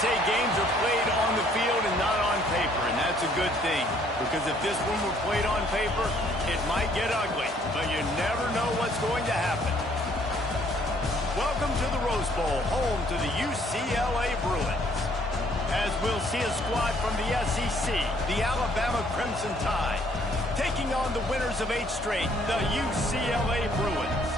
say games are played on the field and not on paper, and that's a good thing. Because if this one were played on paper, it might get ugly, but you never know what's going to happen. Welcome to the Rose Bowl, home to the UCLA Bruins. As we'll see a squad from the SEC, the Alabama Crimson Tide, taking on the winners of 8 straight, the UCLA Bruins.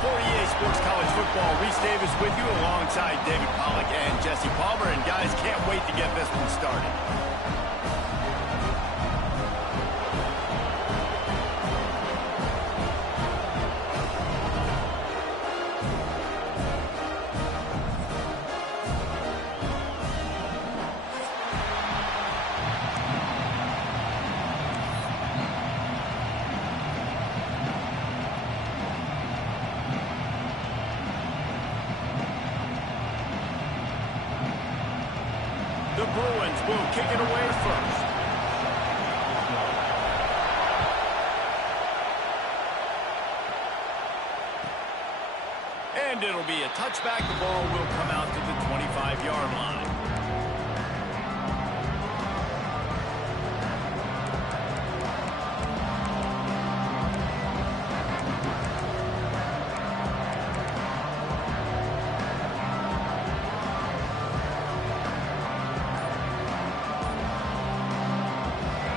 For EA Sports College Football, Reese Davis with you alongside David Pollack and Jesse Palmer. And guys, can't wait to get this one started. The Bruins will kick it away first. And it'll be a touchback. The ball will come out to the 25-yard line.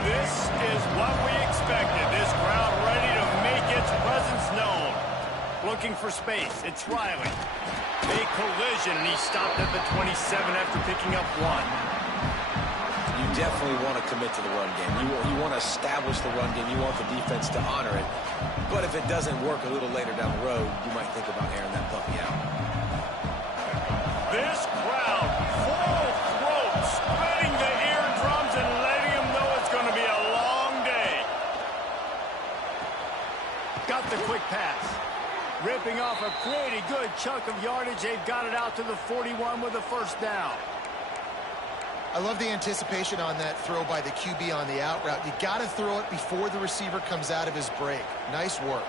This is what we expected. This crowd ready to make its presence known. Looking for space. It's Riley. A collision, and he stopped at the 27 after picking up 1. You definitely want to commit to the run game. You want to establish the run game. You want the defense to honor it. But if it doesn't work a little later down the road, you might think about airing that puppy out. This crowd, full throat, spreading the eardrums and letting them know it's going to be a long day. Got the quick pass. Ripping off a pretty good chunk of yardage. They've got it out to the 41 with a first down. I love the anticipation on that throw by the QB on the out route. You got to throw it before the receiver comes out of his break. Nice work.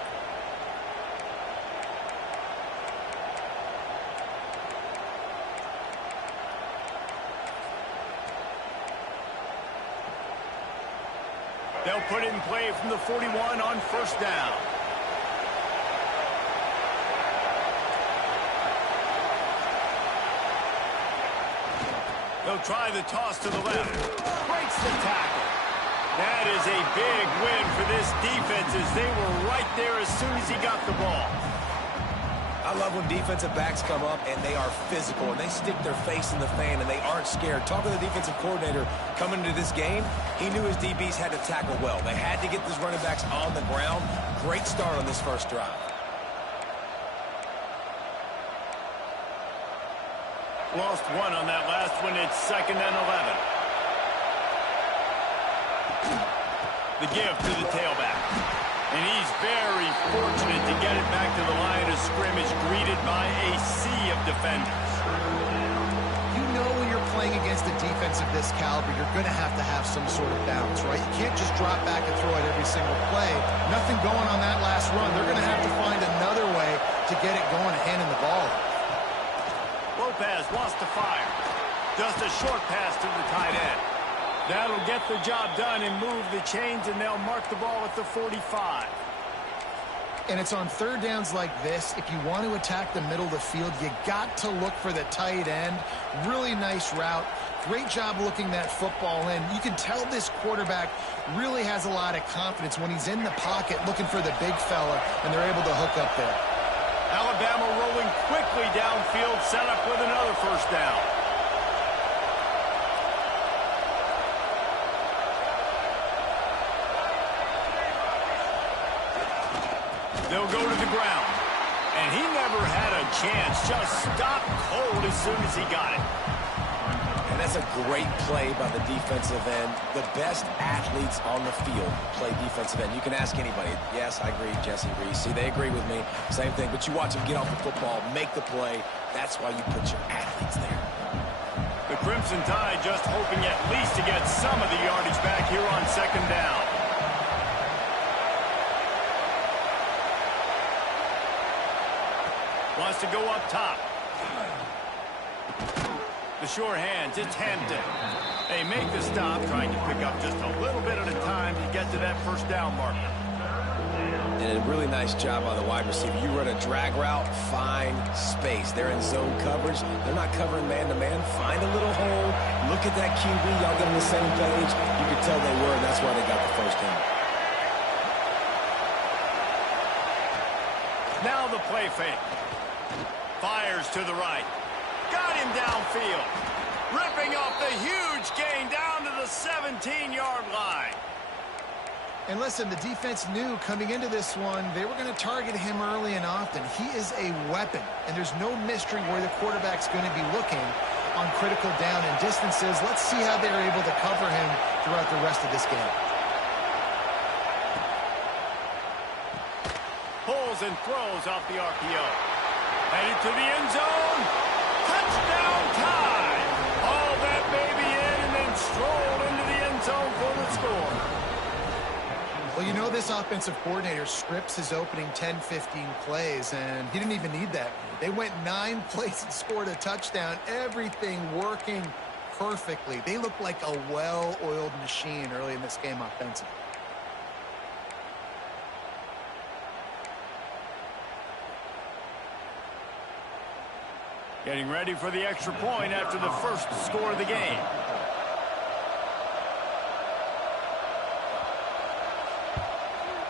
They'll put it in play from the 41 on first down. They'll try the toss to the left. Breaks the tackle. That is a big win for this defense as they were right there as soon as he got the ball. I love when defensive backs come up and they are physical and they stick their face in the fan and they aren't scared. Talking to the defensive coordinator coming into this game, he knew his DBs had to tackle well. They had to get these running backs on the ground. Great start on this first drive. Lost 1 on that last one. It's 2nd and 11. The give to the tailback. And he's very fortunate to get it back to the line of scrimmage, greeted by a sea of defenders. You know when you're playing against a defense of this caliber, you're going to have some sort of balance, right? You can't just drop back and throw it every single play. Nothing going on that last run. They're going to have to find another way to get it going and handing the ball. Lopez wants to fire. Just a short pass to the tight end. That'll get the job done and move the chains, and they'll mark the ball at the 45. And it's on third downs like this. If you want to attack the middle of the field, you got to look for the tight end. Really nice route. Great job looking that football in. You can tell this quarterback really has a lot of confidence when he's in the pocket looking for the big fella, and they're able to hook up there. Alabama rolling quickly downfield, set up with another first down. They'll go to the ground. And he never had a chance. Just stopped cold as soon as he got it. And that's a great play by the defensive end. The best athletes on the field play defensive end. You can ask anybody. Yes, I agree, Jesse Reese. See, they agree with me. Same thing. But you watch them get off the football, make the play. That's why you put your athletes there. The Crimson Tide just hoping at least to get some of the yardage back here on second down. Wants to go up top. The sure hands, it's Hampton. They make the stop, trying to pick up just a little bit at a time to get to that first down marker. And a really nice job by the wide receiver. You run a drag route, find space. They're in zone coverage. They're not covering man-to-man. Find a little hole. Look at that QB. Y'all get on the same page. You can tell they were, and that's why they got the first down. Now the play fake. Fires to the right. Got him downfield. Ripping off the huge gain down to the 17-yard line. And listen, the defense knew coming into this one, they were going to target him early and often. He is a weapon, and there's no mystery where the quarterback's going to be looking on critical down and distances. Let's see how they're able to cover him throughout the rest of this game. Pulls and throws off the RPO. Headed to the end zone. Touchdown tie. Hauled that baby in and then strolled into the end zone for the score. Well, you know this offensive coordinator scripts his opening 10, 15 plays, and he didn't even need that. They went 9 plays and scored a touchdown. Everything working perfectly. They look like a well-oiled machine early in this game offensively. Getting ready for the extra point after the first score of the game.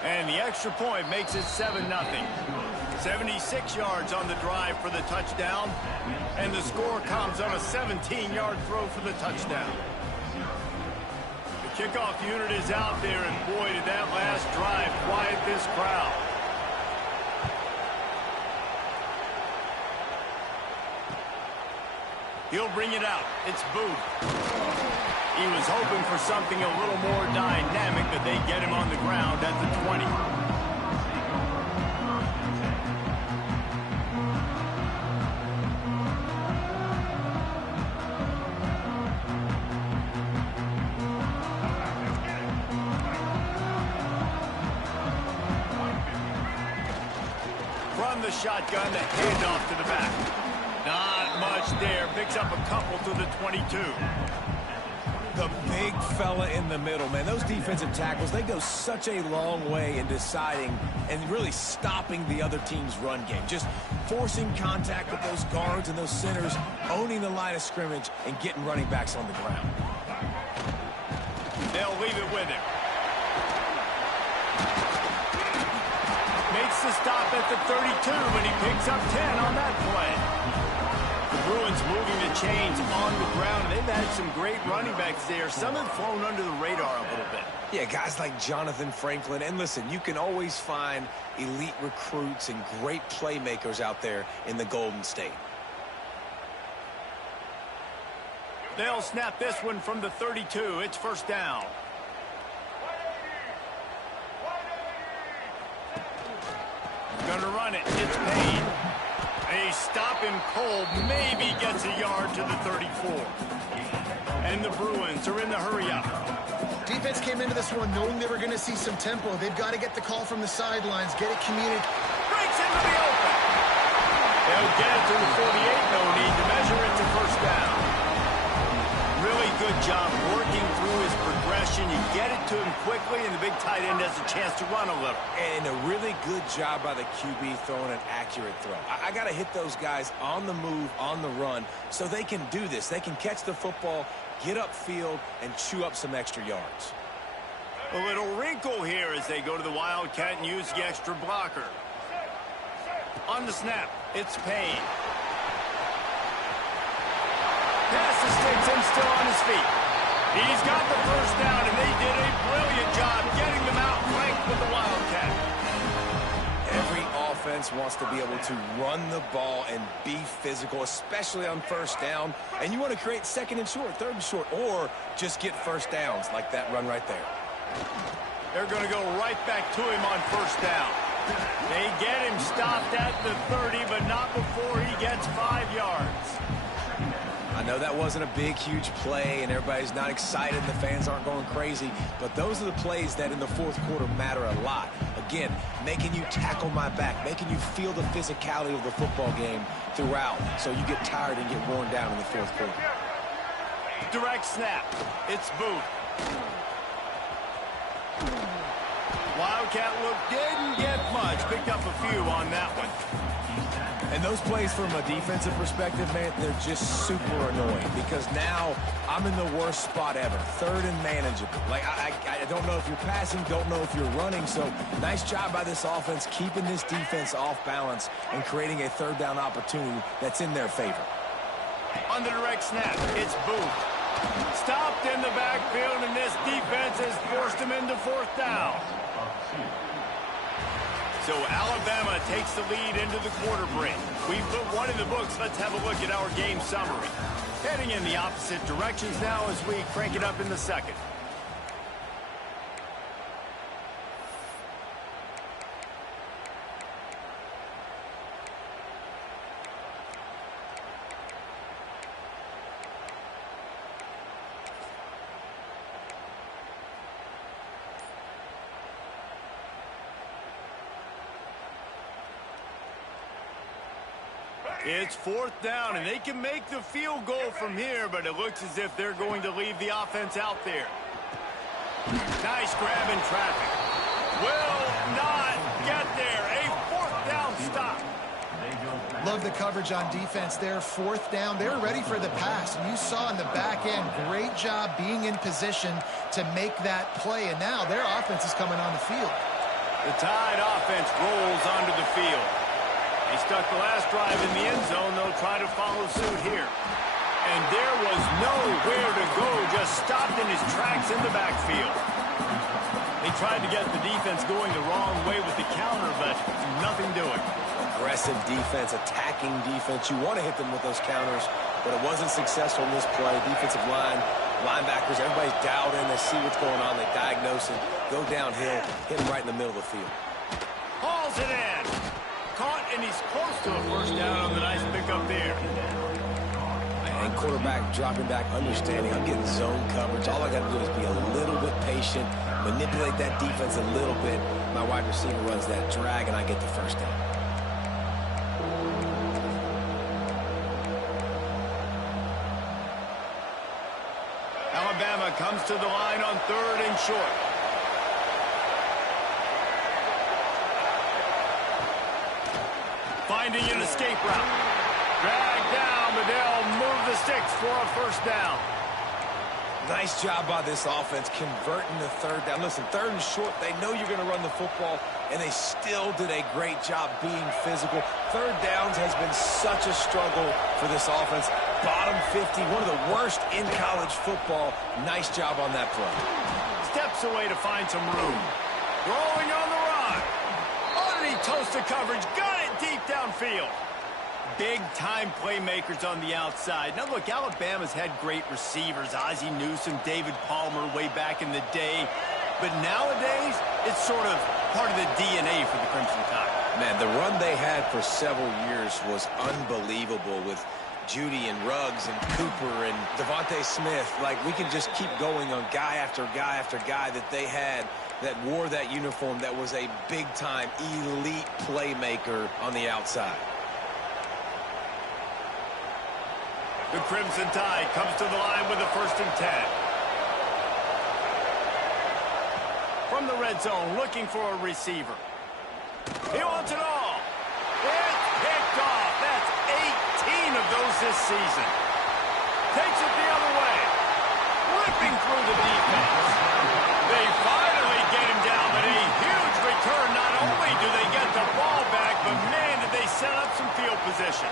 And the extra point makes it 7-0. 76 yards on the drive for the touchdown. And the score comes on a 17-yard throw for the touchdown. The kickoff unit is out there, and boy, did that last drive quiet this crowd. He'll bring it out. It's Booth. He was hoping for something a little more dynamic, but they get him on the ground at the 20. From the shotgun, the handoff to the back. Not much there. Picks up a couple to the 22. The big fella in the middle, man. Those defensive tackles, they go such a long way in deciding and really stopping the other team's run game. Just forcing contact with those guards and those centers, owning the line of scrimmage, and getting running backs on the ground. They'll leave it with him. Makes the stop at the 32, and he picks up 10 on that play. The Bruins moving the chains on the ground. They've had some great running backs there. Some have flown under the radar a little bit. Yeah, guys like Jonathan Franklin. And listen, you can always find elite recruits and great playmakers out there in the Golden State. They'll snap this one from the 32. It's first down. Gonna run it. It's Payne. They stop him cold. Maybe gets a yard to the 34. And the Bruins are in the hurry-up. Defense came into this one knowing they were going to see some tempo. They've got to get the call from the sidelines, get it communicated. Breaks into the open. They'll get it to the 48. No need to measure it to first down. Really good job working through his progression. You get it to him quickly, and the big tight end has a chance to run a little. And a really good job by the QB throwing an accurate throw. I got to hit those guys on the move, on the run, so they can do this. They can catch the football, get upfield, and chew up some extra yards. A little wrinkle here as they go to the Wildcat and use the extra blocker. On the snap, it's Payne. Pass the sticks and still on his feet. He's got the first down, and they did a brilliant job getting them out flanked with the Wildcat. Every offense wants to be able to run the ball and be physical, especially on first down. And you want to create second and short, third and short, or just get first downs like that run right there. They're going to go right back to him on first down. They get him stopped at the 30, but not before he gets 5 yards. I know that wasn't a big, huge play, and everybody's not excited, and the fans aren't going crazy, but those are the plays that in the fourth quarter matter a lot. Again, making you tackle my back, making you feel the physicality of the football game throughout, so you get tired and get worn down in the fourth quarter. Direct snap. It's Booth. Wildcat look didn't get much. Picked up a few on that one. And those plays from a defensive perspective, man, they're just super annoying because now I'm in the worst spot ever. Third and manageable. Like, I don't know if you're passing, don't know if you're running. So nice job by this offense keeping this defense off balance and creating a third down opportunity that's in their favor. On the direct snap, it's Booth. Stopped in the backfield, and this defense has forced him into fourth down. So Alabama takes the lead into the quarter break. We've put one in the books. Let's have a look at our game summary. Heading in the opposite directions now as we crank it up in the second. It's fourth down, and they can make the field goal from here, but it looks as if they're going to leave the offense out there. Nice grab in traffic. Will not get there. A fourth down stop. Love the coverage on defense there. Fourth down. They're ready for the pass. And you saw in the back end, great job being in position to make that play. And now their offense is coming on the field. The Tide offense rolls onto the field. They stuck the last drive in the end zone. They'll try to follow suit here. And there was nowhere to go, just stopped in his tracks in the backfield. They tried to get the defense going the wrong way with the counter, but nothing doing. Aggressive defense, attacking defense. You want to hit them with those counters, but it wasn't successful in this play. Defensive line, linebackers, everybody's dialed in. They see what's going on. They diagnose it, go downhill, hit him right in the middle of the field. Hauls it in. Caught, and he's close to a first down on the nice pickup there. And quarterback dropping back, understanding I'm getting zone coverage. All I got to do is be a little bit patient, manipulate that defense a little bit. My wide receiver runs that drag, and I get the first down. Alabama comes to the line on third and short. Finding an escape route. Dragged down, but they'll move the sticks for a first down. Nice job by this offense converting the third down. Listen, third and short, they know you're going to run the football, and they still did a great job being physical. Third downs has been such a struggle for this offense. Bottom 50, one of the worst in college football. Nice job on that play. Steps away to find some room. Rolling on the run. Underneath toasted coverage. Got it deep downfield. Big-time playmakers on the outside. Now, look, Alabama's had great receivers. Ozzie Newsome, David Palmer way back in the day. But nowadays, it's sort of part of the DNA for the Crimson Tide. Man, the run they had for several years was unbelievable with Judy and Ruggs and Cooper and Devontae Smith. Like, we can just keep going on guy after guy after guy that they had that wore that uniform that was a big-time elite playmaker on the outside. The Crimson Tide comes to the line with a 1st and 10. From the red zone, looking for a receiver. He wants it all. It's picked off. That's 18 of those this season. Takes it the other way. Ripping through the defense. They finally get him down, but a huge return. Not only do they get the ball back, but man, did they set up some field position.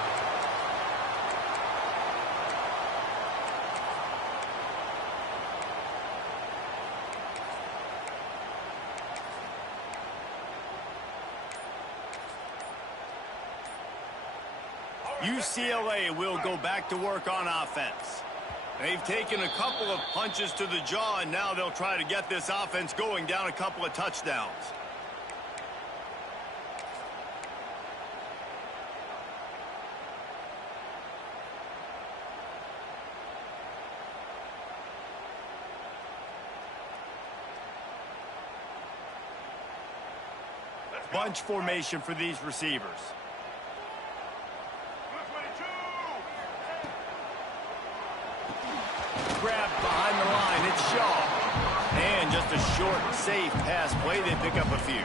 UCLA will go back to work on offense. They've taken a couple of punches to the jaw, and now they'll try to get this offense going down a couple of touchdowns. Bunch formation for these receivers. short, safe pass play, they pick up a few.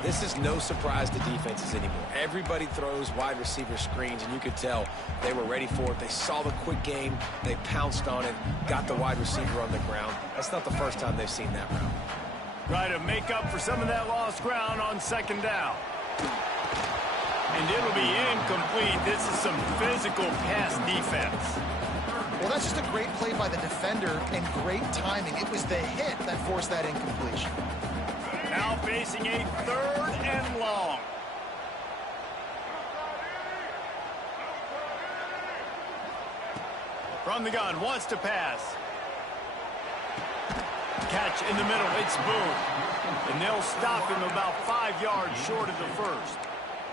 This is no surprise to defenses anymore. Everybody throws wide receiver screens, and you could tell they were ready for it. They saw the quick game. They pounced on it, got the wide receiver on the ground. That's not the first time they've seen that route. Try to make up for some of that lost ground on second down. And it'll be incomplete. This is some physical pass defense. Well, that's just a great play by the defender and great timing. It was the hit that forced that incompletion. Now facing a 3rd and long. From the gun, wants to pass. Catch in the middle, it's Boone. And they'll stop him about 5 yards short of the first.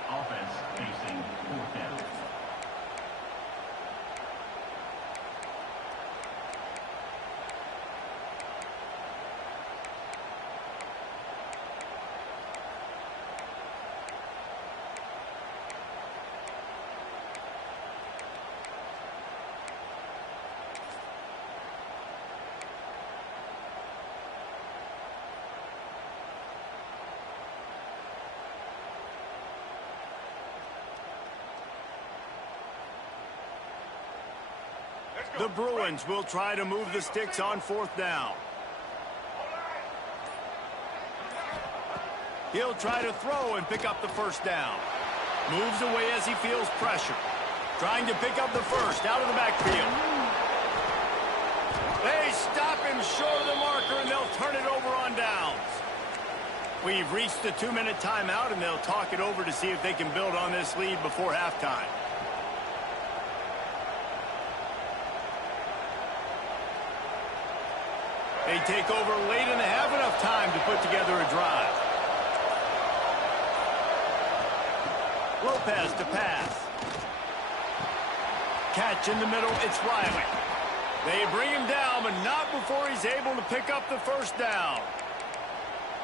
Offense facing 4th down. The Bruins will try to move the sticks on 4th down. He'll try to throw and pick up the first down. Moves away as he feels pressure. Trying to pick up the first out of the backfield. They stop him short of the marker, and they'll turn it over on downs. We've reached the 2-minute timeout, and they'll talk it over to see if they can build on this lead before halftime. They take over late and they have enough time to put together a drive. Lopez to pass. Catch in the middle, it's Riley. They bring him down, but not before he's able to pick up the first down.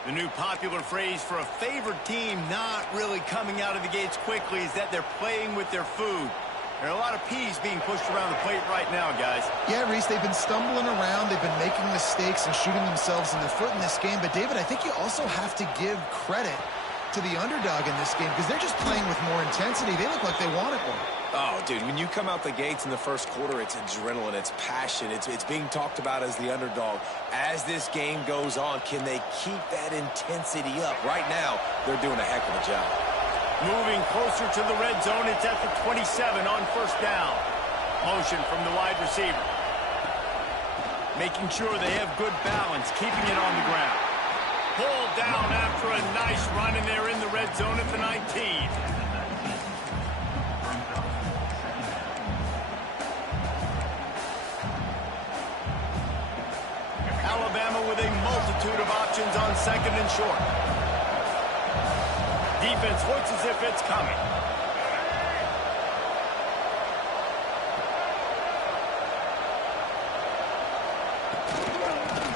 The new popular phrase for a favored team not really coming out of the gates quickly is that they're playing with their food. There are a lot of peas being pushed around the plate right now, guys. Yeah, Reese, they've been stumbling around. They've been making mistakes and shooting themselves in the foot in this game. But, David, I think you also have to give credit to the underdog in this game because they're just playing with more intensity. They look like they want it more. Oh, dude, when you come out the gates in the first quarter, it's adrenaline, it's passion, it's being talked about as the underdog. As this game goes on, can they keep that intensity up? Right now, they're doing a heck of a job. Moving closer to the red zone, it's at the 27 on first down. Motion from the wide receiver. Making sure they have good balance, keeping it on the ground. Pulled down after a nice run, and they're in the red zone at the 19. Alabama with a multitude of options on 2nd and short. Defense looks as if it's coming.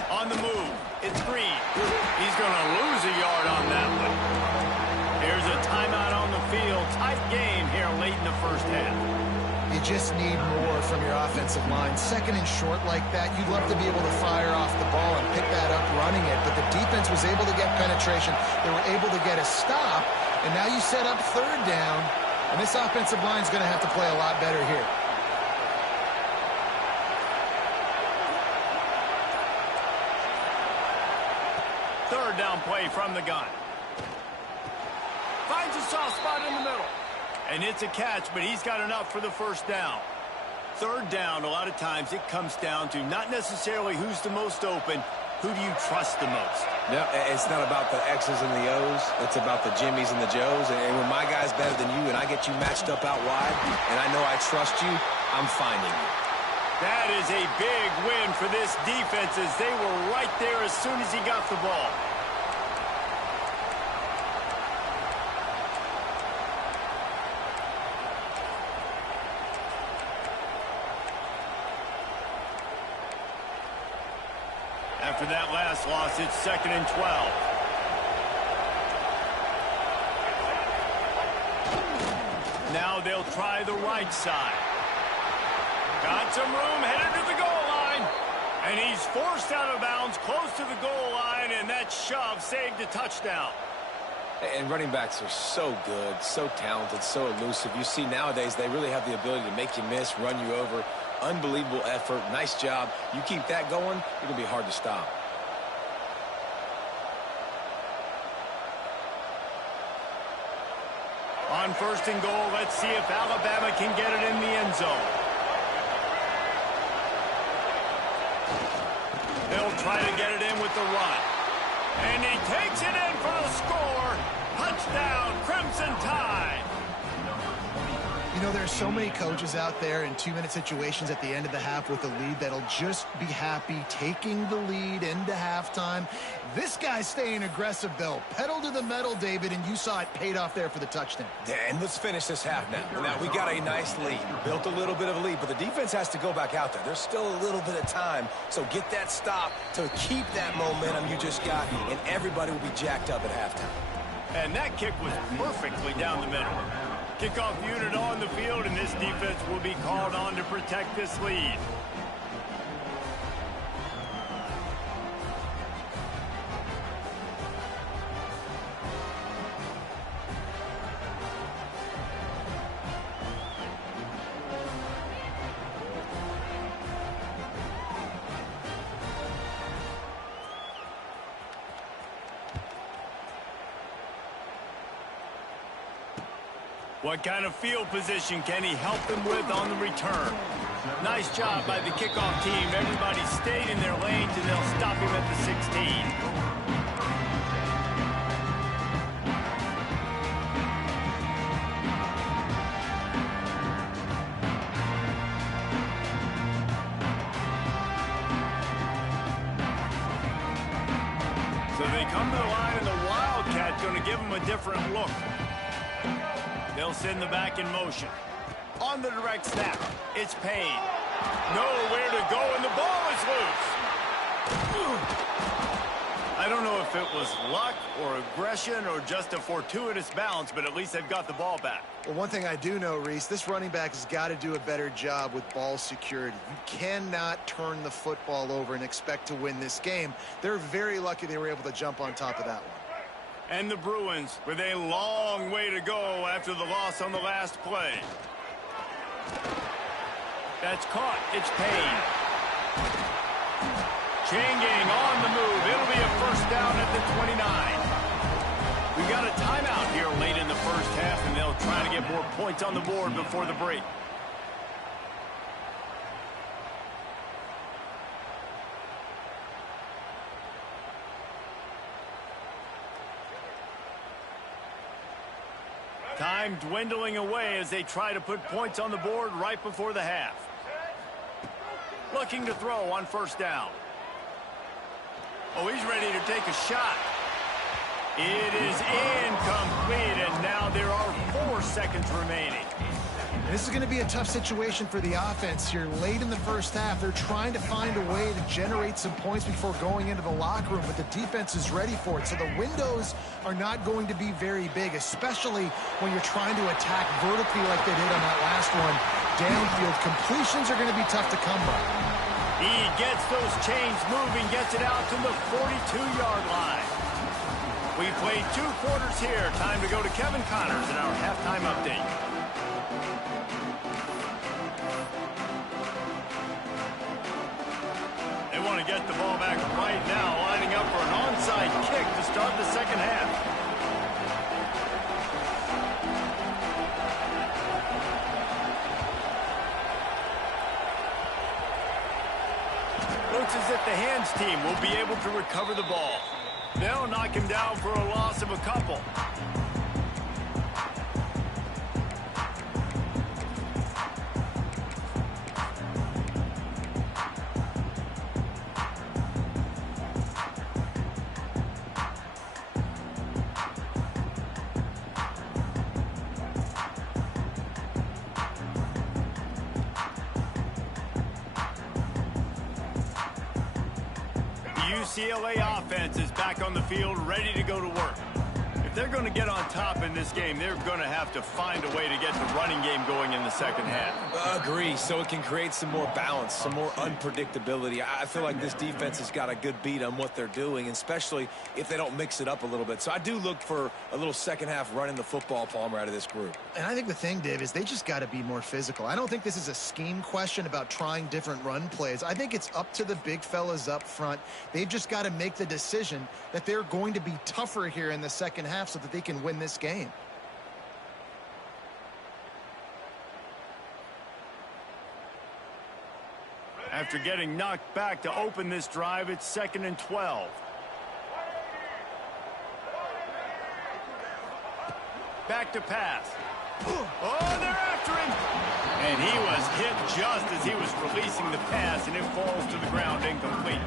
On the move, it's Green. He's going to lose a yard on that one. Here's a timeout on the field. Tight game here late in the first half. You just need more from your offensive line. 2nd and short like that, you'd love to be able to fire off the ball and pick that up running it, but the defense was able to get penetration. They were able to get a stop, and now you set up 3rd down, and this offensive line is going to have to play a lot better here. Third down play from the gun. Finds a soft spot in the middle. And it's a catch, but he's got enough for the first down. 3rd down, a lot of times it comes down to not necessarily who's the most open, who do you trust the most? No, it's not about the X's and the O's. It's about the Jimmies and the Joes. And when my guy's better than you and I get you matched up out wide and I know I trust you, I'm finding you. That is a big win for this defense as they were right there as soon as he got the ball. After that last loss, it's 2nd and 12. Now they'll try the right side. Got some room, headed to the goal line. And he's forced out of bounds close to the goal line, and that shove saved a touchdown. And running backs are so good, so talented, so elusive. You see nowadays they really have the ability to make you miss, run you over. Unbelievable effort. Nice job. You keep that going, it'll be hard to stop. On 1st and goal, let's see if Alabama can get it in the end zone. They'll try to get it in with the run. And he takes it in for the score. Touchdown, Crimson Tide. You know, there's so many coaches out there in 2-minute situations at the end of the half with a lead that'll just be happy taking the lead into halftime. This guy's staying aggressive, though. Pedal to the metal, David, and you saw it paid off there for the touchdown. Yeah, and let's finish this half now. Now, we got a nice lead. Built a little bit of a lead, but the defense has to go back out there. There's still a little bit of time, so get that stop to keep that momentum you just got, and everybody will be jacked up at halftime. And that kick was perfectly down the middle. Kickoff unit on the field, and this defense will be called on to protect this lead. What kind of field position can he help them with on the return? Nice job by the kickoff team. Everybody stayed in their lanes, and they'll stop him at the 16. So they come to the line, and the Wildcat's going to give them a different look. They'll send the back in motion. On the direct snap, it's Payne. Nowhere to go, and the ball is loose. I don't know if it was luck or aggression or just a fortuitous bounce, but at least they've got the ball back. Well, one thing I do know, Reese, this running back has got to do a better job with ball security. You cannot turn the football over and expect to win this game. They're very lucky they were able to jump on top of that one. And the Bruins with a long way to go after the loss on the last play. That's caught. It's Payne. Changing on the move. It'll be a first down at the 29. We've got a timeout here late in the first half, and they'll try to get more points on the board before the break. Time dwindling away as they try to put points on the board right before the half. Looking to throw on 1st down. Oh, he's ready to take a shot. It is incomplete, and now there are 4 seconds remaining. This is going to be a tough situation for the offense here. Late in the first half, they're trying to find a way to generate some points before going into the locker room, but the defense is ready for it. So the windows are not going to be very big, especially when you're trying to attack vertically like they did on that last one. Downfield completions are going to be tough to come by. He gets those chains moving, gets it out to the 42-yard line. We played 2 quarters here. Time to go to Kevin Connors in our halftime update. They want to get the ball back right now, lining up for an onside kick to start the second half. Looks as if the hands team will be able to recover the ball. They'll knock him down for a loss of a couple. UCLA offense is back on the field, ready to go to work. If they're going to get on top in this game, they're going to have to find a way to get the running game going in the second half. Agree, so it can create some more balance, some more unpredictability. I feel like this defense has got a good beat on what they're doing, especially if they don't mix it up a little bit. So I do look for a little second half running the football, Palmer, out of this group. And I think the thing, Dave, is they just got to be more physical. I don't think this is a scheme question about trying different run plays. I think it's up to the big fellas up front. They've just got to make the decision that they're going to be tougher here in the second half so that they can win this game. After getting knocked back to open this drive, it's 2nd and 12. Back to pass. Oh, they're after him. And he was hit just as he was releasing the pass, and it falls to the ground incomplete.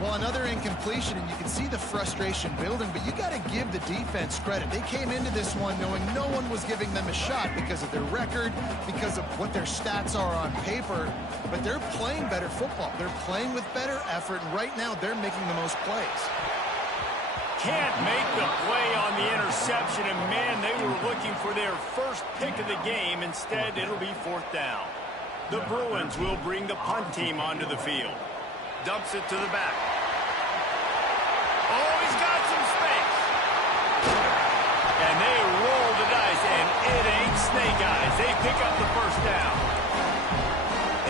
Well, another incompletion, and you can see the frustration building, but you got to give the defense credit. They came into this one knowing no one was giving them a shot because of their record, because of what their stats are on paper, but they're playing better football. They're playing with better effort, and right now they're making the most plays. Can't make the play on the interception, and man, they were looking for their first pick of the game. Instead, it'll be 4th down. The Bruins will bring the punt team onto the field. Dumps it to the back. Oh, he's got some space. And they roll the dice, and it ain't snake eyes. They pick up the first down.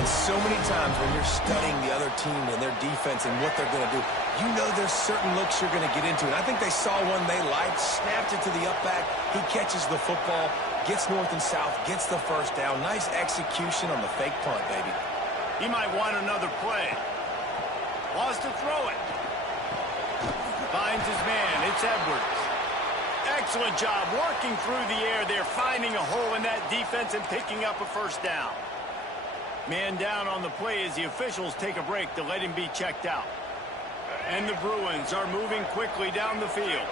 And so many times when you're studying the other team and their defense and what they're going to do, you know there's certain looks you're going to get into. And I think they saw one they liked, snapped it to the up back. He catches the football, gets north and south, gets the first down. Nice execution on the fake punt, baby. He might want another play. Wants to throw it. Finds his man. It's Edwards. Excellent job working through the air there, finding a hole in that defense and picking up a first down. Man down on the play as the officials take a break to let him be checked out. And the Bruins are moving quickly down the field.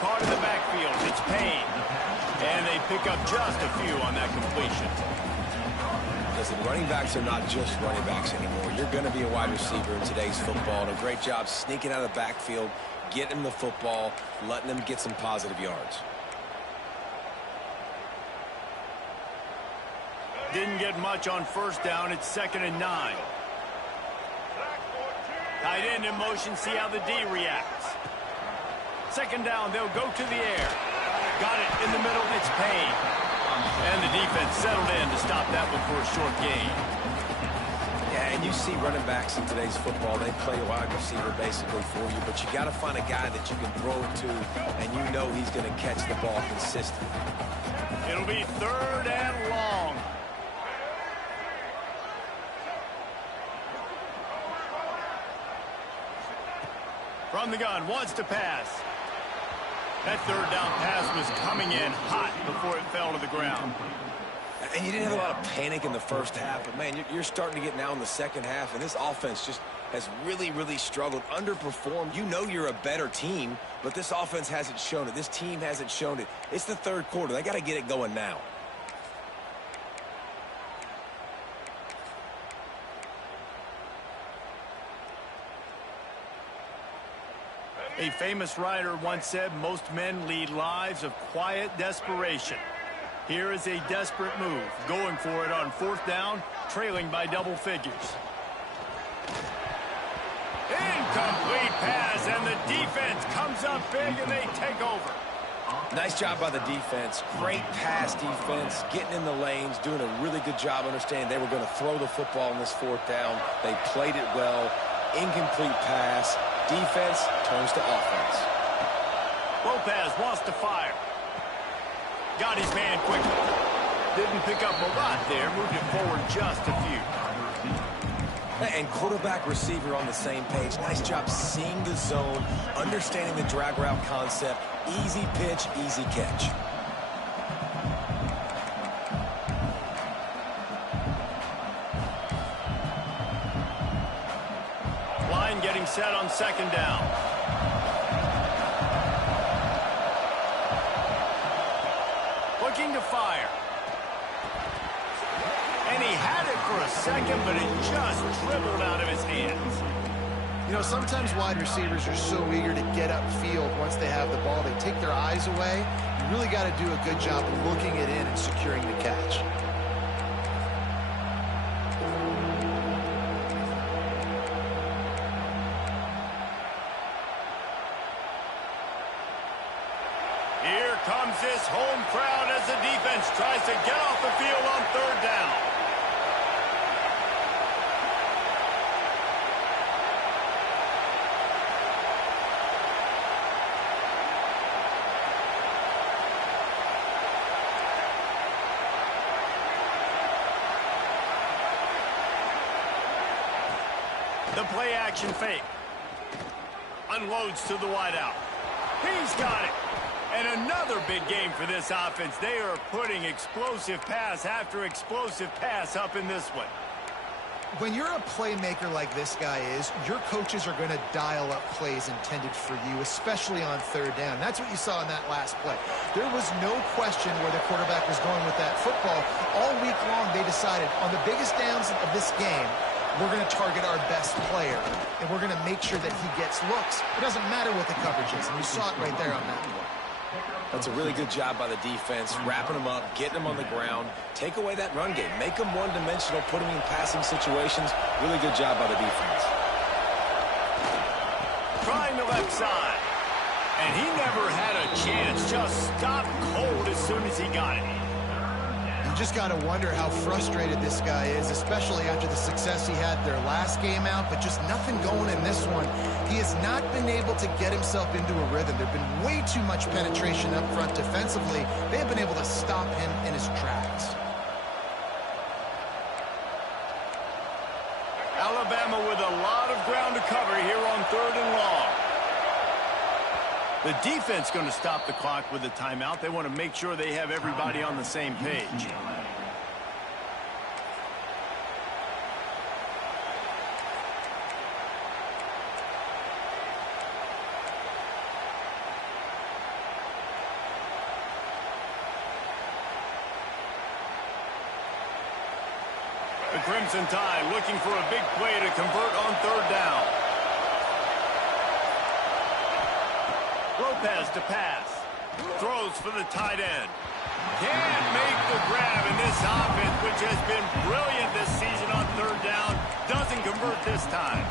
Caught in the backfield. It's Payne. And they pick up just a few on that completion. Listen, running backs are not just running backs anymore. You're going to be a wide receiver in today's football. And a great job sneaking out of the backfield, getting them the football, letting them get some positive yards. Didn't get much on first down. It's 2nd and 9. Tight end in motion. See how the D reacts. 2nd down. They'll go to the air. Got it in the middle. It's Payne. And the defense settled in to stop that one for a short gain. Yeah, and you see running backs in today's football, they play a wide receiver basically for you, but you got to find a guy that you can throw it to, and you know he's going to catch the ball consistently. It'll be 3rd and long. From the gun, wants to pass. That 3rd down pass was coming in hot before it fell to the ground. And you didn't have a lot of panic in the first half, but, man, you're starting to get now in the second half, and this offense just has really, really struggled, underperformed. You know you're a better team, but this offense hasn't shown it. This team hasn't shown it. It's the 3rd quarter. They got to get it going now. A famous writer once said, most men lead lives of quiet desperation. Here is a desperate move, going for it on 4th down, trailing by double figures. Incomplete pass, and the defense comes up big, and they take over. Nice job by the defense. Great pass defense, getting in the lanes, doing a really good job understanding they were going to throw the football on this 4th down. They played it well. Incomplete pass. Defense turns to offense. Lopez wants to fire. Got his man quickly. Didn't pick up a lot there. Moved it forward just a few. And quarterback receiver on the same page. Nice job seeing the zone, understanding the drag route concept. Easy pitch, easy catch. Line getting set on 2nd down. Looking to fire. And he had it for a second, but it just dribbled out of his hands. You know, sometimes wide receivers are so eager to get upfield once they have the ball. They take their eyes away. You really got to do a good job of looking it in and securing the catch. Here comes this home crowd as the defense tries to get off the field on third down. The play action fake. Unloads to the wideout. He's got it. And another big game for this offense. They are putting explosive pass after explosive pass up in this one. When you're a playmaker like this guy is, your coaches are going to dial up plays intended for you, especially on third down. That's what you saw in that last play. There was no question where the quarterback was going with that football. All week long, they decided on the biggest downs of this game, we're going to target our best player, and we're going to make sure that he gets looks. It doesn't matter what the coverage is, and you saw it right there on that play. That's a really good job by the defense, wrapping them up, getting them on the ground. Take away that run game. Make them one-dimensional, put them in passing situations. Really good job by the defense. Trying the left side. And he never had a chance. Just stopped cold as soon as he got it. You just got to wonder how frustrated this guy is, especially after the success he had their last game out, but just nothing going in this one. He has not been able to get himself into a rhythm. There's been way too much penetration up front defensively. They have been able to stop him in his tracks. Alabama with a lot of ground to cover here on third and long. The defense going to stop the clock with a timeout. They want to make sure they have everybody on the same page. The Crimson Tide looking for a big play to convert on third down. Lopez to pass. Throws for the tight end. Can't make the grab, and this offense, which has been brilliant this season on third down, doesn't convert this time.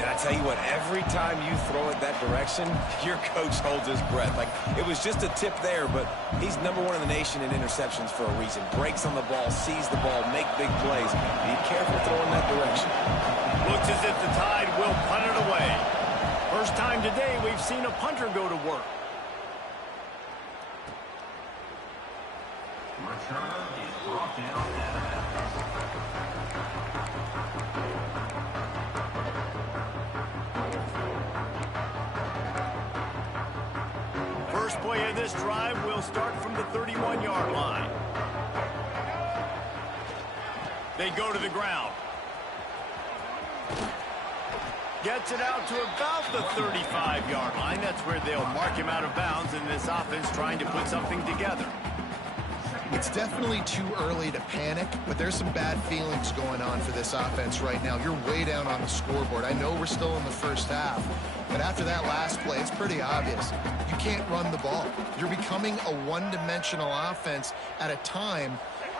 And I tell you what, every time you throw it that direction, your coach holds his breath. Like, it was just a tip there, but he's #1 in the nation in interceptions for a reason. Breaks on the ball, sees the ball, make big plays. Be careful throwing that direction. Looks as if the Tide will punt it away. First time today we've seen a punter go to work. Return is brought down First play of this drive will start from the 31-yard line. They go to the ground. Gets it out to about the 35-yard line. That's where they'll mark him out of bounds, and this offense trying to put something together. It's definitely too early to panic, but there's some bad feelings going on for this offense right now. You're way down on the scoreboard. I know we're still in the first half, but after that last play, it's pretty obvious. You can't run the ball. You're becoming a one-dimensional offense at a time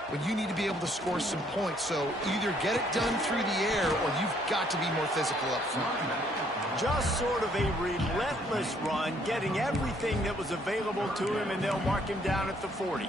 when you need to be able to score some points. So either get it done through the air or you've got to be more physical up front. Just sort of a relentless run, getting everything that was available to him, and they'll mark him down at the 40.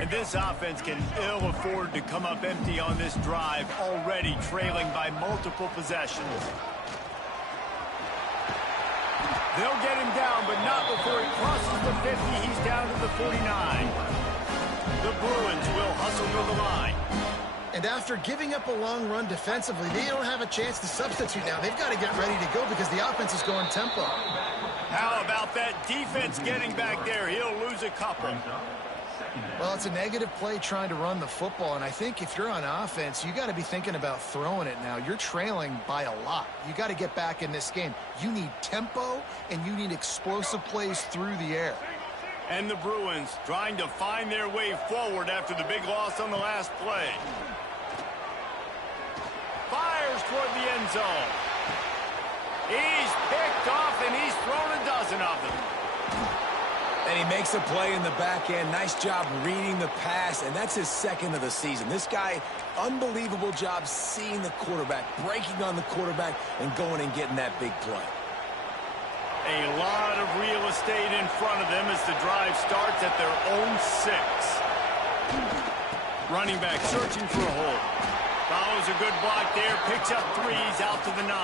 And this offense can ill afford to come up empty on this drive, already trailing by multiple possessions. They'll get him down, but not before he crosses the 50. He's down to the 49. The Bruins will hustle to the line. And after giving up a long run defensively, they don't have a chance to substitute now. They've got to get ready to go because the offense is going tempo. How about that defense getting back there? He'll lose a couple. Well, it's a negative play trying to run the football, and I think if you're on offense, you got to be thinking about throwing it now. You're trailing by a lot. You got to get back in this game. You need tempo, and you need explosive plays through the air. And the Bruins trying to find their way forward after the big loss on the last play. Fires toward the end zone. He's picked off, and he's thrown a dozen of them. And he makes a play in the back end. Nice job reading the pass, and that's his second of the season. This guy, unbelievable job seeing the quarterback, breaking on the quarterback, and going and getting that big play. A lot of real estate in front of them as the drive starts at their own 6. Running back searching for a hole. Follows a good block there, picks up 3s out to the 9.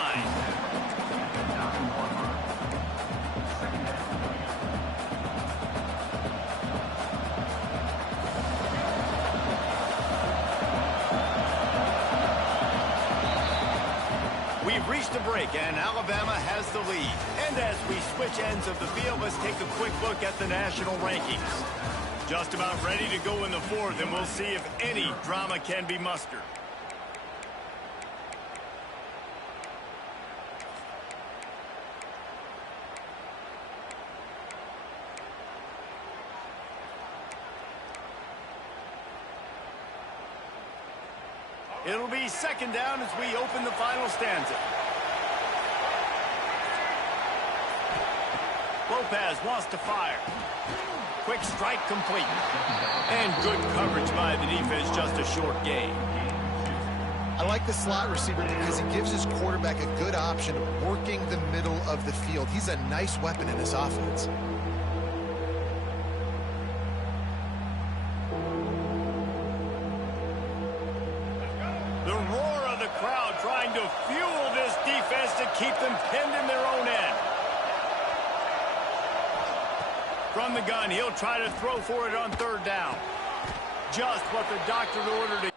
We've reached a break, and Alabama has the lead. And as we switch ends of the field, let's take a quick look at the national rankings. Just about ready to go in the 4th, and we'll see if any drama can be mustered. It'll be 2nd down as we open the final stanza. Lopez wants to fire. Quick strike complete. And good coverage by the defense, just a short gain. I like the slot receiver because he gives his quarterback a good option of working the middle of the field. He's a nice weapon in this offense. The roar of the crowd trying to fuel this defense to keep them pinned in their own end. From the gun, he'll try to throw for it on 3rd down. Just what the doctor ordered.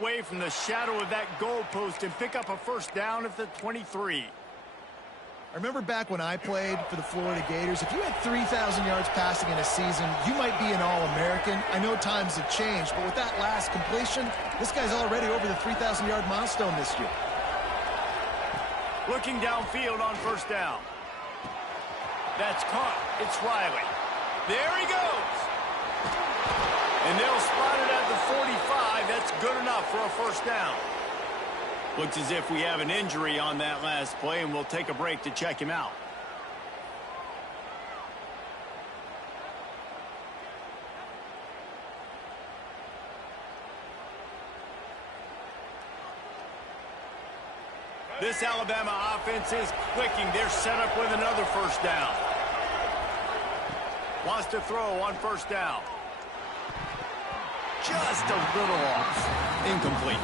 Away from the shadow of that goalpost and pick up a 1st down at the 23. I remember back when I played for the Florida Gators, if you had 3,000 yards passing in a season, you might be an All-American. I know times have changed, but with that last completion, this guy's already over the 3,000-yard milestone this year. Looking downfield on 1st down. That's caught. It's Riley. There he goes. And they'll spot it at the 45. That's good enough for a 1st down. Looks as if we have an injury on that last play, and we'll take a break to check him out. This Alabama offense is clicking. They're set up with another 1st down. Wants to throw on 1st down. Just a little off. Incomplete.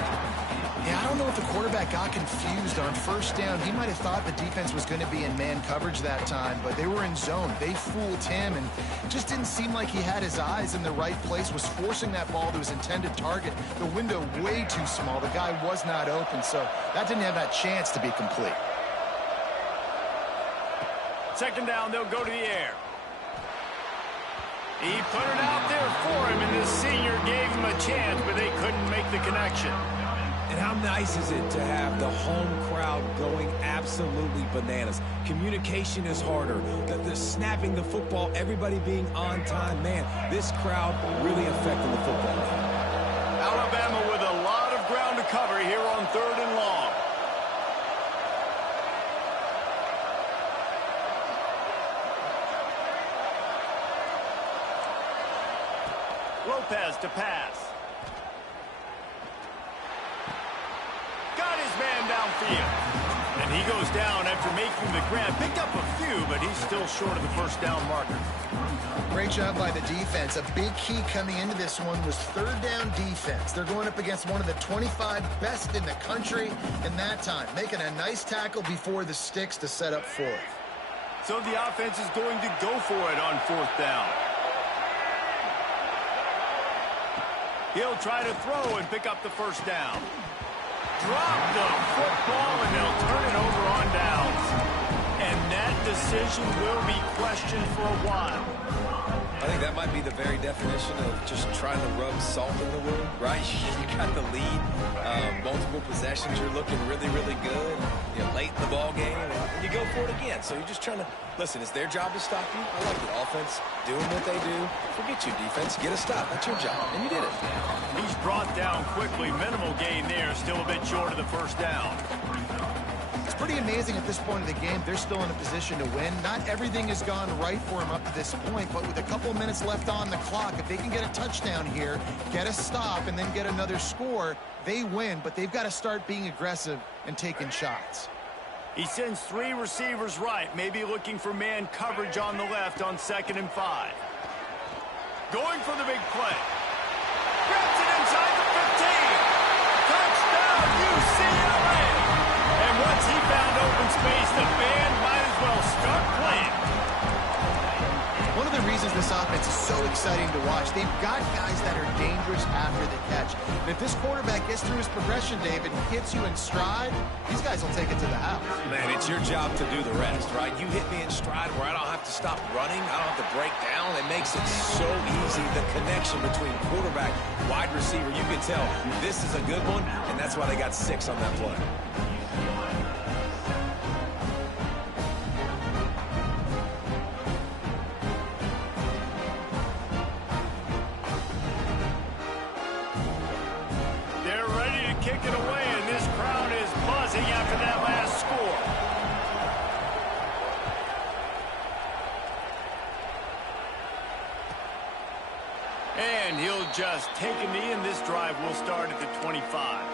Yeah, I don't know if the quarterback got confused on 1st down. He might have thought the defense was going to be in man coverage that time, but they were in zone. They fooled him, and it just didn't seem like he had his eyes in the right place, was forcing that ball to his intended target. The window way too small. The guy was not open, so that didn't have that chance to be complete. 2nd down, they'll go to the air. He put it out there for him, and the senior gave him a chance, but they couldn't make the connection. And how nice is it to have the home crowd going absolutely bananas? Communication is harder. The snapping the football, everybody being on time. Man, this crowd really affecting the football game. Alabama with a lot of ground to cover here on 3rd and long. Lopez to pass. Got his man downfield. And he goes down after making the grab. Picked up a few, but he's still short of the first down marker. Great job by the defense. A big key coming into this one was 3rd down defense. They're going up against one of the 25 best in the country in that time, making a nice tackle before the sticks to set up 4th. So the offense is going to go for it on 4th down. He'll try to throw and pick up the first down. Drop the football, and they'll turn it over on downs. And that decision will be questioned for a while. I think that might be the very definition of just trying to rub salt in the wound, right? You got the lead, multiple possessions, you're looking really, really good. You're late in the ball game, and you go for it again. So you're just trying to, listen, it's their job to stop you. I like the offense doing what they do. Forget you, defense. Get a stop. That's your job, and you did it. He's brought down quickly. Minimal gain there, still a bit short of the first down. It's pretty amazing at this point of the game. They're still in a position to win. Not everything has gone right for them up to this point, but with a couple minutes left on the clock, if they can get a touchdown here, get a stop, and then get another score, they win, but they've got to start being aggressive and taking shots. He sends 3 receivers right, maybe looking for man coverage on the left on 2nd and 5. Going for the big play. Grabs it inside the 15. Touchdown, UCLA! And once he found open space, the band might as well start playing. One of the reasons this offense is so exciting to watch, they've got guys that are dangerous after the catch. And if this quarterback gets through his progression, David, and hits you in stride, these guys will take it to the house. Man, it's your job to do the rest, right? You hit me in stride where I don't have to stop running. I don't have to break down. It makes it so easy. The connection between quarterback, wide receiver, you can tell this is a good one, and that's why they got 6 on that play. Kick it away, and this crowd is buzzing after that last score. And he'll just take a knee, and this drive will start at the 25.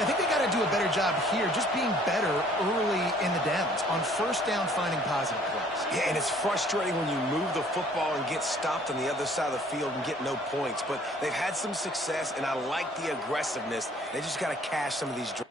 I think they got to do a better job here, just being better early in the downs, on 1st down, finding positive plays. Yeah, and it's frustrating when you move the football and get stopped on the other side of the field and get no points. But they've had some success, and I like the aggressiveness. They just got to cash some of these drives.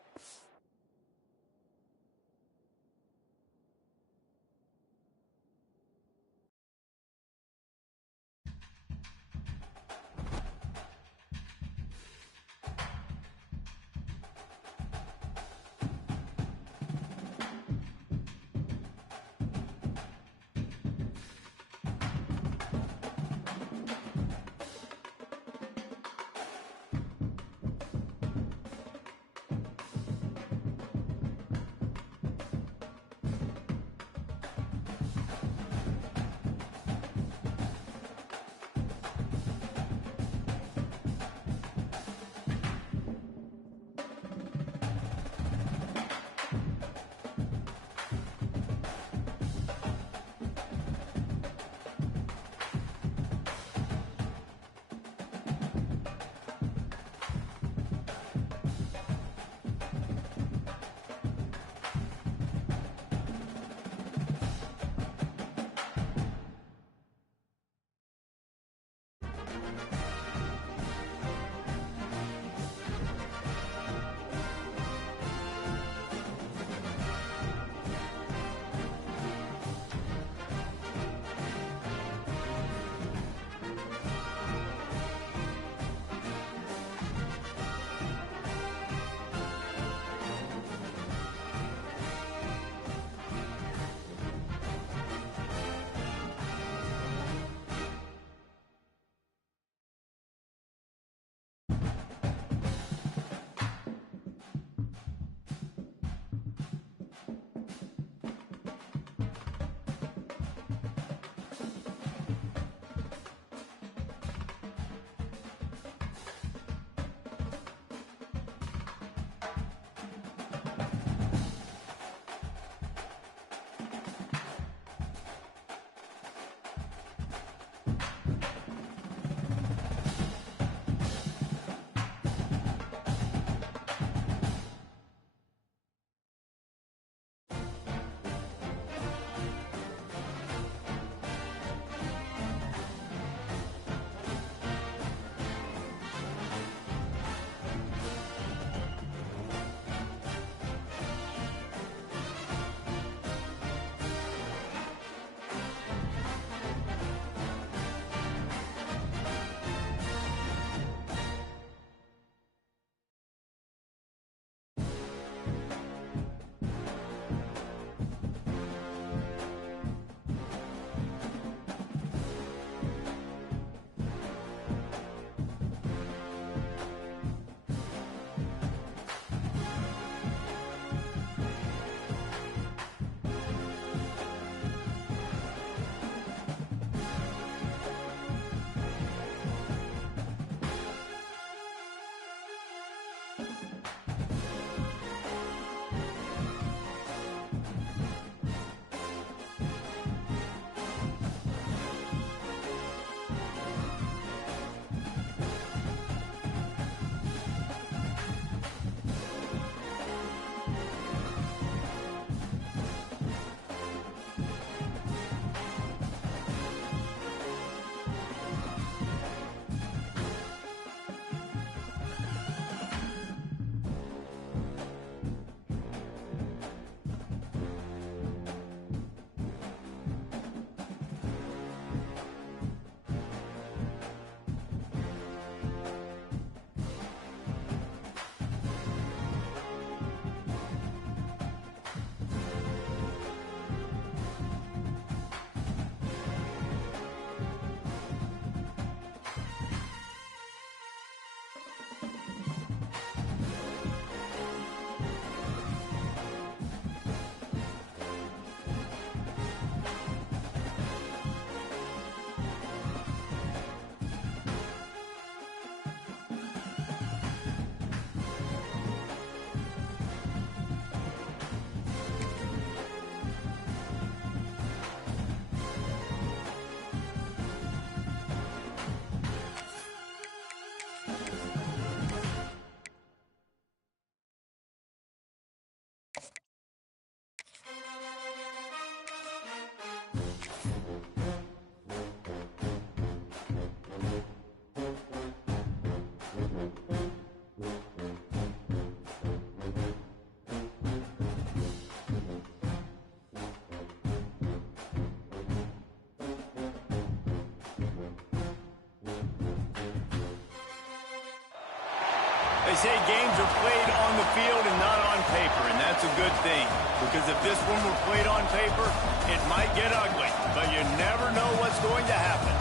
They say games are played on the field and not on paper, and that's a good thing. Because if this one were played on paper, it might get ugly, but you never know what's going to happen.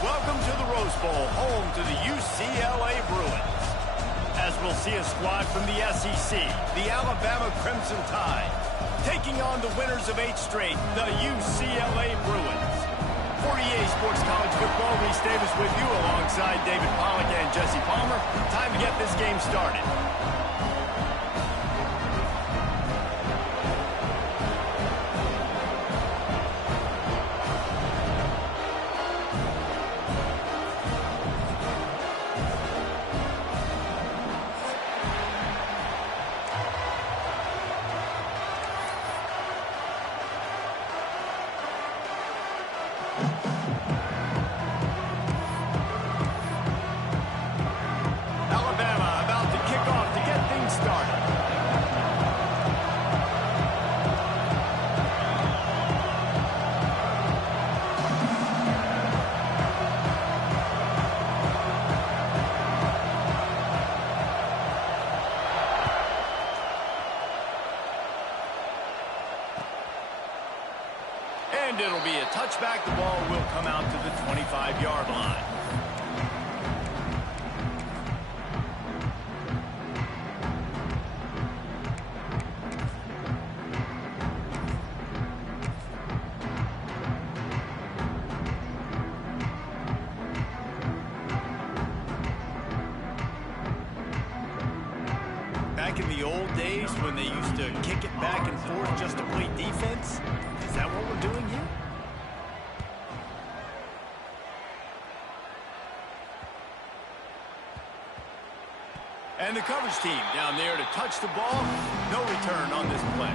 Welcome to the Rose Bowl, home to the UCLA Bruins. As we'll see a squad from the SEC, the Alabama Crimson Tide, taking on the winners of 8 straight, the UCLA Bruins. 48 Sports College Football, Reese Davis with you alongside David Pollack and Jesse Palmer. Time to get this game started. Alabama about to kick off to get things started. And it'll be a touchback. The ball will come out to the 25-yard line. Back in the old days when they used to kick it back and forth just to play defense? Is that what we're doing here? And the coverage team down there to touch the ball. No return on this play.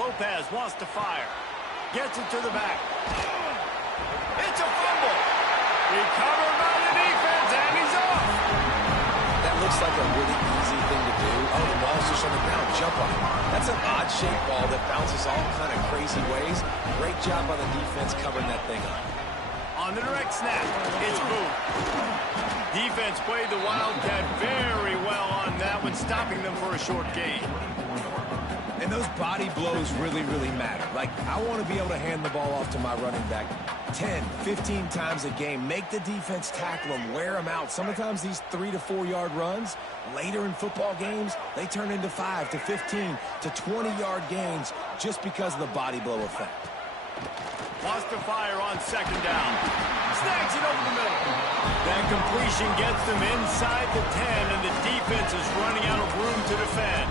Lopez wants to fire. Gets it to the back. It's a fumble. Recovered by the defense, and he's off. That looks like a really easy thing to do. Oh, the ball's just on the ground. Jump on it. That's an odd-shaped ball that bounces all kind of crazy ways. Great job by the defense covering that thing up. On the direct snap, it's Boone. Defense played the Wildcat very well on that one, stopping them for a short gain. And those body blows really, really matter. Like, I want to be able to hand the ball off to my running back 10, 15 times a game. Make the defense tackle them, wear them out. Sometimes these 3 to 4 yard runs, later in football games, they turn into 5 to 15 to 20-yard gains just because of the body blow effect. Wants to fire on second down. Snags it over the middle. That completion gets them inside the 10, and the defense is running out of room to defend.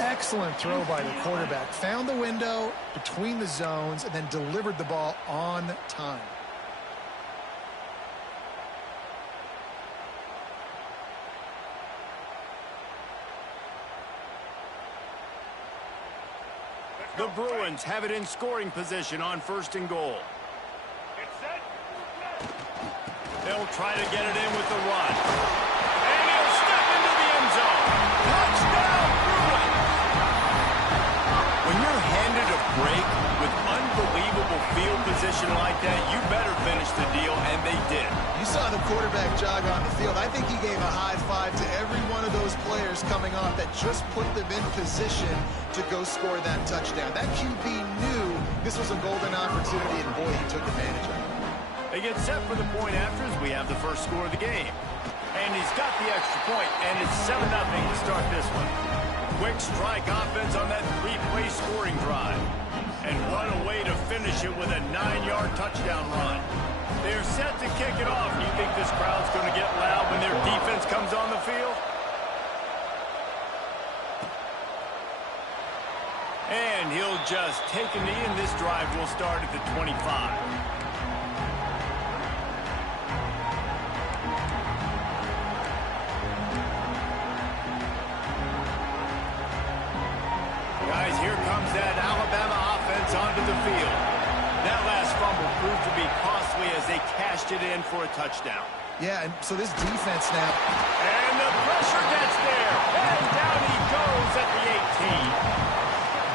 Excellent throw by the quarterback. Found the window between the zones and then delivered the ball on time. The Bruins have it in scoring position on 1st and goal. They'll try to get it in with the run. And he'll step into the end zone. Touchdown, Bruins! When you're handed a break with unbelievable field position like that, you better finish the deal, and they did. You saw the quarterback jog on the field. I think he gave a high five to every one of those players coming off that just put them in position to go score that touchdown. That QB knew this was a golden opportunity, and boy, he took advantage of it. They get set for the point after as we have the first score of the game. And he's got the extra point, and it's 7-0 to start this one. Quick strike offense on that 3-play scoring drive. And what a way to finish it with a 9-yard touchdown run. They're set to kick it off. Do you think this crowd's going to get loud when their defense comes on the field? And he'll just take a knee, and this drive will start at the 25. Guys, here comes that Alabama offense onto the field. That last fumble proved to be costly as they cashed it in for a touchdown. Yeah, and so this defense now. And the pressure gets there. And down he goes at the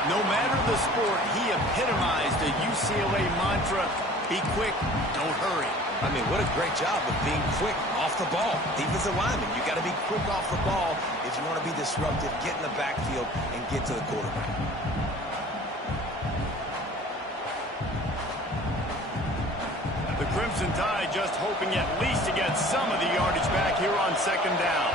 18. No matter the sport, he epitomized the UCLA mantra, be quick, don't hurry. I mean, what a great job of being quick off the ball. Defensive lineman, you got to be quick off the ball if you want to be disruptive, get in the backfield, and get to the quarterback. The Crimson Tide just hoping at least to get some of the yardage back here on second down.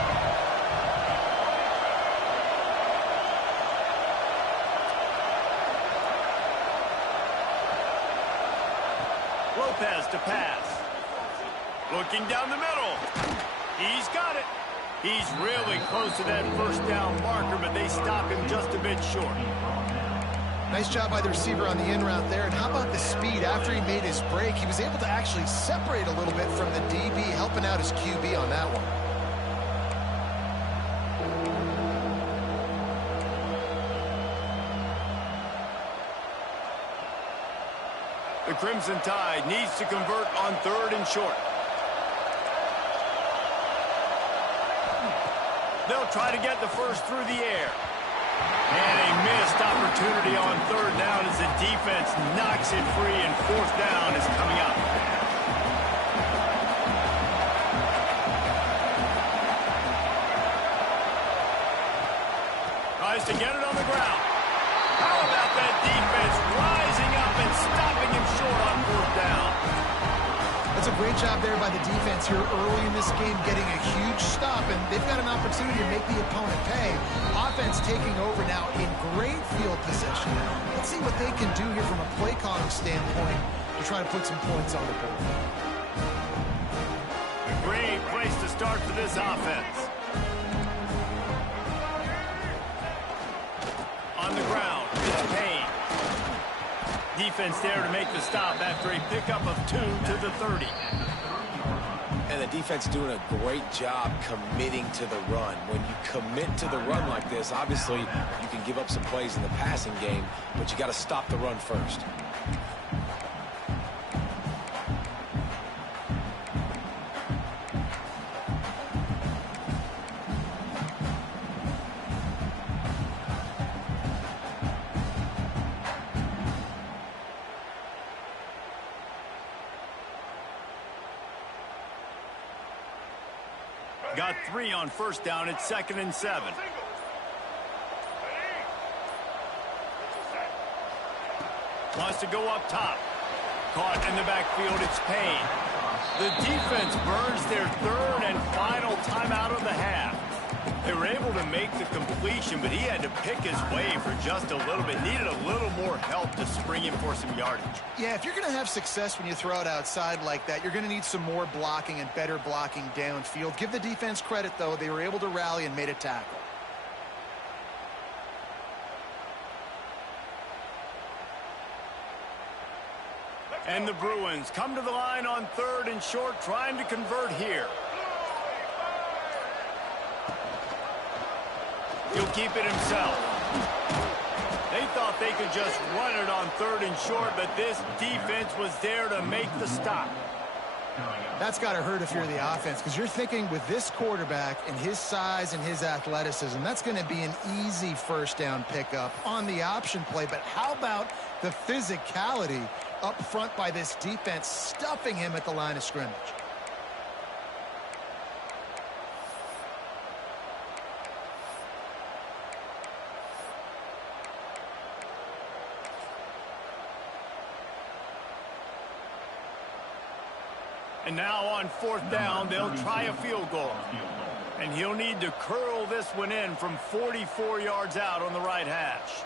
Lopez to pass. Looking down the middle. He's got it. He's really close to that first down marker, but they stop him just a bit short. Nice job by the receiver on the in route there. And how about the speed? After he made his break, he was able to actually separate a little bit from the DB, helping out his QB on that one. The Crimson Tide needs to convert on 3rd and short. They'll try to get the first through the air. And a missed opportunity on 3rd down as the defense knocks it free, and 4th down is coming up. Tries to get it on the ground. How about that defense rising up and stopping him short on 4th down? That's a great job there by the defense here early in this game, getting a huge stop, and they've got an opportunity to make the opponent pay. Offense taking over now in great field position. Let's see what they can do here from a play calling standpoint to try to put some points on the board. A great place to start for this offense. On the ground, it's Payne. Defense there to make the stop after a pickup of 2 to the 30. And the defense doing a great job committing to the run. When you commit to the run like this, obviously you can give up some plays in the passing game, but you got to stop the run first. Got 3 on 1st down. It's 2nd and 7. Wants to go up top. Caught in the backfield. It's Payne. The defense burns their 3rd and final timeout of the half. They were able to make the completion, but he had to pick his way for just a little bit. Needed a little more help to spring him for some yardage. Yeah, if you're going to have success when you throw it outside like that, you're going to need some more blocking and better blocking downfield. Give the defense credit, though. They were able to rally and made a tackle. And the Bruins come to the line on 3rd and short, trying to convert here. He'll keep it himself. They thought they could just run it on 3rd and short, but this defense was there to make the stop. That's got to hurt if you're the offense, because you're thinking with this quarterback and his size and his athleticism, that's going to be an easy first down pickup on the option play. But how about the physicality up front by this defense, stuffing him at the line of scrimmage? And now on fourth down, they'll try a field goal. And he'll need to curl this one in from 44 yards out on the right hash.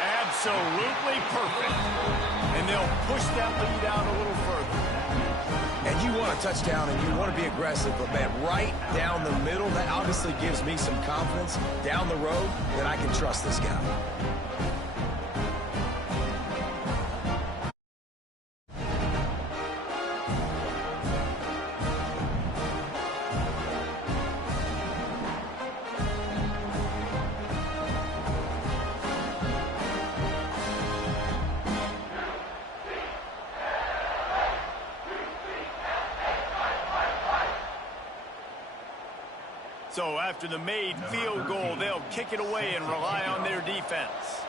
Absolutely perfect. And they'll push that lead out a little further. And you want a touchdown and you want to be aggressive, but man, right down the middle, that obviously gives me some confidence down the road that I can trust this guy. So after the made field goal, they'll kick it away and rely on their defense.